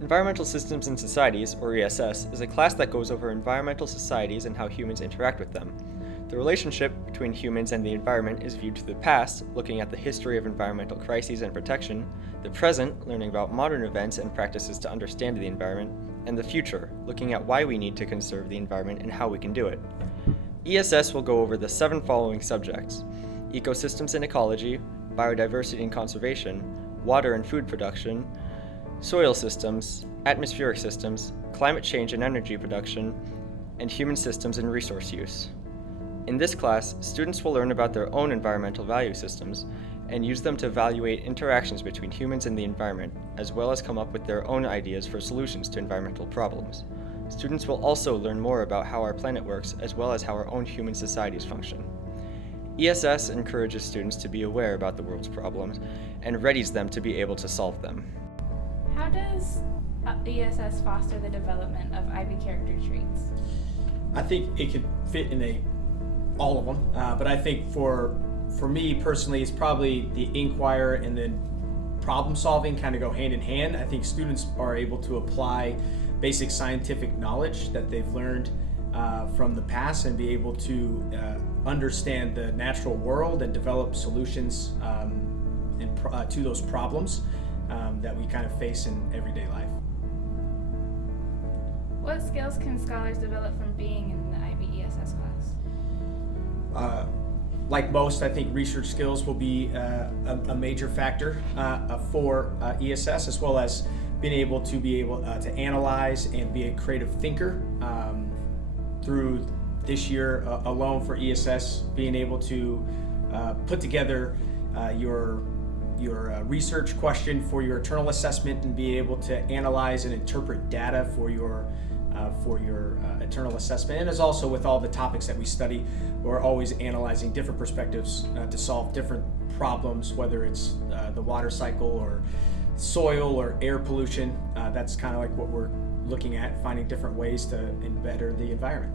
Environmental Systems and Societies, or ESS, is a class that goes over environmental societies and how humans interact with them. The relationship between humans and the environment is viewed through the past, looking at the history of environmental crises and protection, the present, learning about modern events and practices to understand the environment, and the future, looking at why we need to conserve the environment and how we can do it. ESS will go over the 7 following subjects: ecosystems and ecology, biodiversity and conservation, water and food production, soil systems, atmospheric systems, climate change and energy production, and human systems and resource use. In this class, students will learn about their own environmental value systems and use them to evaluate interactions between humans and the environment, as well as come up with their own ideas for solutions to environmental problems. Students will also learn more about how our planet works, as well as how our own human societies function. ESS encourages students to be aware about the world's problems and readies them to be able to solve them. How does ESS foster the development of IB character traits? I think it could fit in all of them, but I think for me personally, it's probably the inquire and then problem solving kind of go hand in hand. I think students are able to apply basic scientific knowledge that they've learned from the past and be able to understand the natural world and develop solutions to those problems that we kind of face in everyday life. What skills can scholars develop from being in the IB ESS class? Like most, I think research skills will be a major factor for ESS, as well as being able to analyze and be a creative thinker. Through this year alone for ESS, being able to put together your research question for your internal assessment and be able to analyze and interpret data for your internal assessment. And as also with all the topics that we study, we're always analyzing different perspectives to solve different problems, whether it's the water cycle or soil or air pollution. That's kind of like what we're looking at, finding different ways to better the environment.